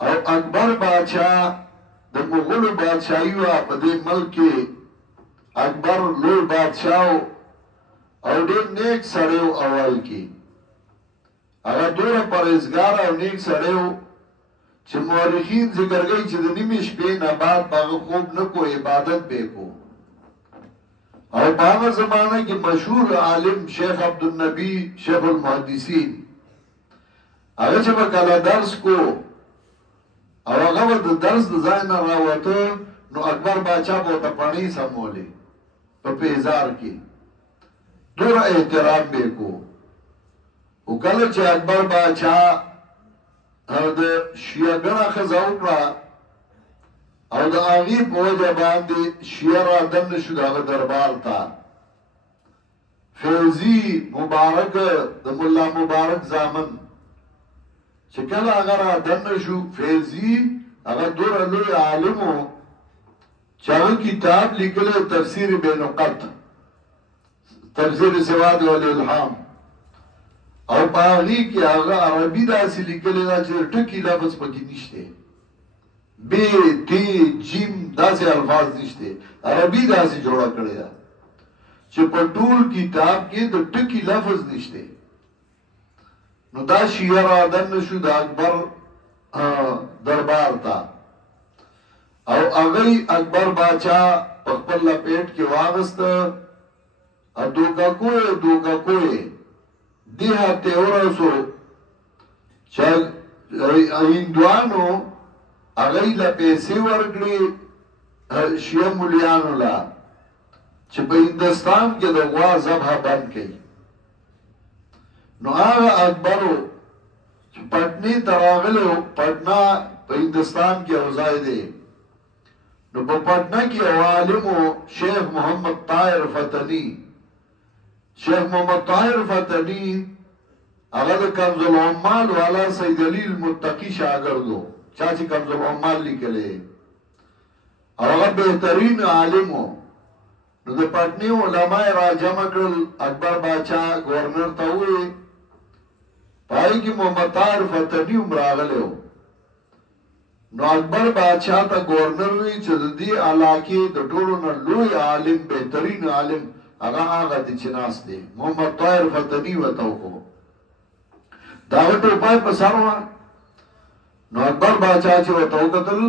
او اکبر بادشاہ د مغولو بادشاہی وا په دې ملک کې اکبر لوی بادشاہ او ډېر نیک سړی و اول کې هغه دومره پرهیزګار او نیک سړی و چې مورخین ذکر کوي چې د نیمې شپې نه بعد هغه خوب نه کو عبادت به کو او په هغه زمانه کې مشهور عالم شیخ عبدالنبی شیخ المحدثین هغه چې به کله درس کو او هغه به د درس د ځای نه راوته نو اکبر باچا به ورته پاڼې سمولې په پیزار کې دومره احترام به کو او کله چې اکبر باچا د شیعهګڼه ښځه وکړه او د هغې په وجه باندې شیعه را دننه شو د هغه دربار ته فیضي مبارک د ملا مبارک زامن چې کله هغه را دننه شو فیضي هغه دومره لوی عالم و چې هغه کتاب لیکلی تفسیر بینقط تفسیر سواد والالهام او په هغې کې هغه عربي داسې لیکلی ده چې ټکي لفظ پکې نشته بی تی جیم داسې الفاظ نشته عربي داسې جوړه کړې ده چې په ټول کتاب کې د ټکي لفظ نشته نو دا شیعه را دننه شو د اکبر دربار ته او هغه اکبر باچا په خپل لپیټ کې واغسته او دوکا کوی دی هاته ورسو چې هندوانو هغه له پیسې ورکړي شیعه مولیانو لا چې په هندستان کې د غوا ذبح بند کړي نو هغه اکبرو چې پټنی ته راغلی و پټنا په هندستان کې اوځای دی نو په پټنا کې عالمو شیخ محمد طاهر فتنی شیخ محمد طاهر فتنی هغه د کنز العمال والا سید علی المتقی شاګردو چا چې کنز العمال لیکلی هغه بهترین عالم و نو د پټنی علما را جمع کړل اکبر باچا گورنر ته وویل پای کې محمد طاهر فتنی هم راغلی و نو اکبر باچا ته گورنر وی چې د دې علاقې د ټولو نه لوی عالم بهترین عالم هغه دي چې ناس دی محمد طاهر فتنی ورته وکړو دا ټوپای په سر وه نو اکبر باچا چې ورته وکتل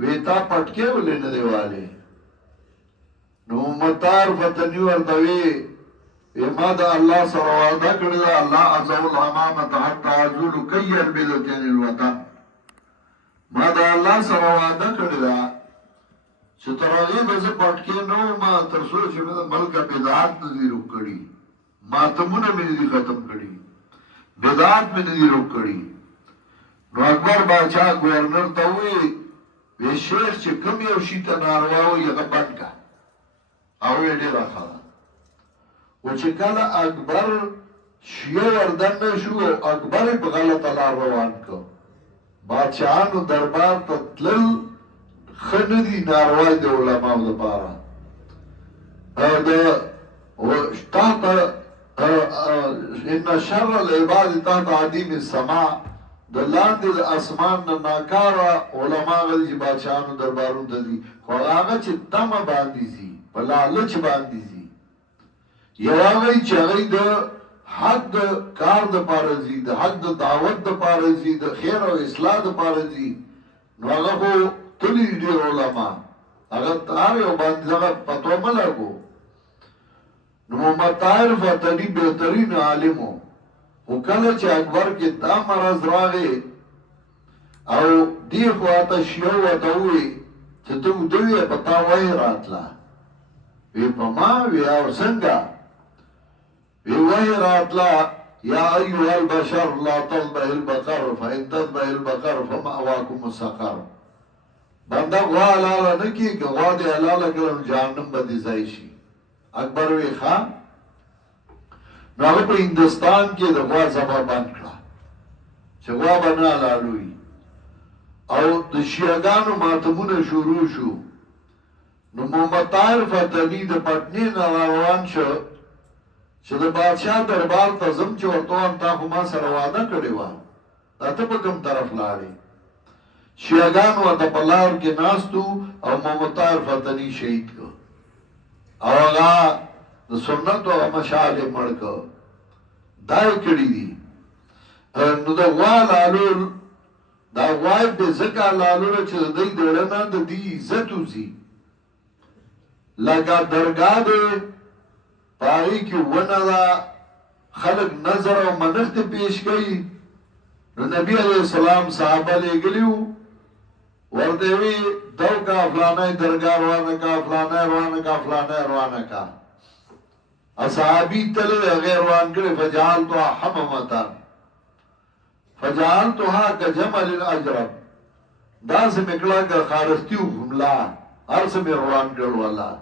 وی تا پټکې ولې نه دی والی نو محمد طاهر فتنی ورته وی ما د الله سره وعده کړې ده الله عز وجل امامه حتى ازول کي البدعتين الوطن ما د الله سره وعده کړې ده چې تر هغې به زه پټکې نه وم تر څو چې مې د ملکه بدعات نه دي روک کړي ماتمونه مې نه دي ختم کړي بدعات مې نه دي روک کړي نو اکبر باچا ګورنر ته وویل وی شیخ چې کوم یو شي ته ناروا وي هغه بند کړه او یې ډېره ښه ده و چې کله اکبر شیعه وردننه شو اکبر یې په غلطه لار روان کړ بادشاهانو دربار ته تلل ښه نه دي ناروا د علماو دپاره تحت ان شر العباد تحت عدیم السماء د لاندې د اسمان نه ناکاره علما غلي چې بادشاهانو دربارونو ته ځي خو هغه چې تمه باندې ځي په لالچ باندې ځي یو هغه چې هغوی د حق د کار دپاره ځي د حق د دعوت دپاره ځي د خیر او اصلاح دپاره ځي نو هغه خو تلی ډېر علما هغه هر یو باندې هغه پتو مه لګو نو محمد طاهر فتنی بهترین عالم و خو کله چې اکبر کې دا مرض راغی او دې خواته شیعه ورته وویل چې ته اوده وې په تا وحی راتله وی په ما وی او څنګه وی وحی راتله یا ایها البشر لا تذبح البقر فإن تذبح البقر فمأواکم السقر بنده غوا حلاله نه کړي که غوا دې حلاله کړه نو جهنم به دې ځای شي اکبر وی ښه نو هغه په هندوستان کې د غوا ذبح بند کړه چې غوا به نه حلالوي او د شیعهګانو ماتمونه شروع شو نو محمد طاهر فتنی د پټنې نه روان شو چې د بادشاه دربار ته ځم چې ورته وایم تا خو ما سره وعده کړې وه دا ته په کوم طرف لاړې شیعگان و تا پلار کے ناستو او ممتار فتنی شہید کو او اگا دا سنت و مشال مڑکو دای کڑی دی نو دا غوا لالول دا غوای بے زکا لالول چه دی دوڑنا دا دی عزتو زی لگا درگاہ دے پاگی کی ونہ دا خلق نظر و منخت پیش گئی نو نبی علیہ السلام صحابہ لے گلیو وردوی دو کا فلانا درگاہ روانا کا فلانا روانا کا فلانا روانا کا اصحابی تلے غیر روان کرے فجعلتو حممتا فجعلتوها کجمل الاجرب دا سے مکلا کا خارستیو حملہ عرص میں روان کرو اللہ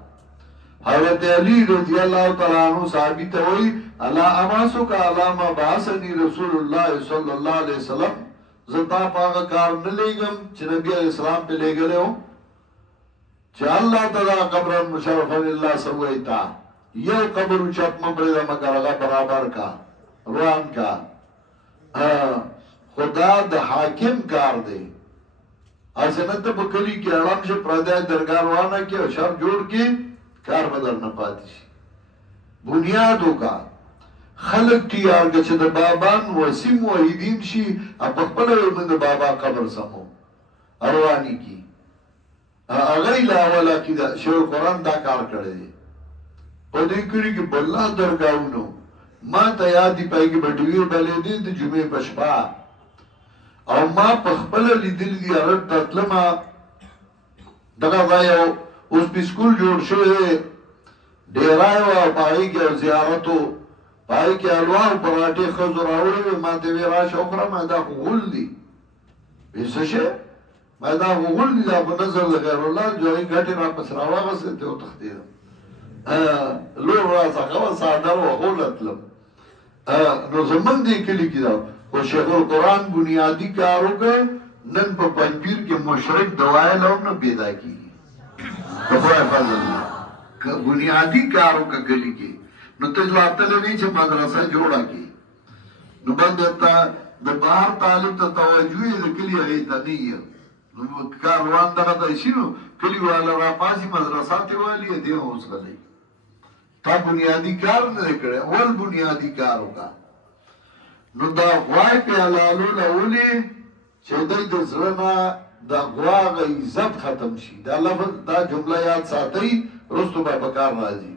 حضرت علی رضی اللہ تعالیٰ عنہ صحابی توئی اللہ اماسو کا علامہ باسنی رسول اللہ صلی اللہ علیہ وسلم زتا پاگا کار نلیگم چھ نبی علیہ السلام پہ لے گلے ہوں چھ اللہ تعالیٰ قبر مشرفا اللہ سویتا یو قبر چپ مبرد مگر اگا برابر کا روان کا خدا دا حاکم کار دے آسنت بکلی کی اڑام سے پردہ درگاہ روانا کی اور شر جوڑ کے کار بدل نہ پاتی بنیادوں کا خلق تیار گچھ دا بابان وسیم وحیدین شی اب اقبل من دا بابا قبر سمو اروانی کی اغی لاولا کی دا شیر قرآن دا کار کرے دے پدی کری کی بلا درگاونو ما تا یادی پائی کی بڑیوی بلے دے دا جمعہ پشپا او ما پخبل لی دل دی ارد تطلما دقا غایو اس پی سکول جوڑ شوئے ڈیرائیو پائی کے زیارتو پائی کے الواح پراٹی خزر آوڑے ما تیوی راش اخرا ما دا غل دی بیسشے ما دا غل دی دا بنظر لغیر اللہ جو ای گھٹی را پس راواغ سے تیو تختی دا لور را ساقوا سادر و غولت لم نو زمان دی کلی کی دا و شیخ القرآن بنیادی کارو کا نن پا پنجیر کے مشرک دوائے لو نا پیدا کی خدای فضل اللہ بنیادی کارو کا کلی کی نو تجلاب تلے نہیں چھے مدرسہ جوڑا کی نو بندتا دا باہر طالب تا توجوی دا کلی اغیتا نہیں ہے نو کاروان دا تا اسی نو کلی والا را پاسی مدرسہ تے والی ہے دیا ہوس کا لئی تا بنیادی کار نے کرے اول بنیادی کارو کا نو دا غوائی پہ علالو لولی چه دای دا زرنا دا غواغ عزت ختم شی دا لفظ دا جمله یاد ساتی رستو با بکار رازی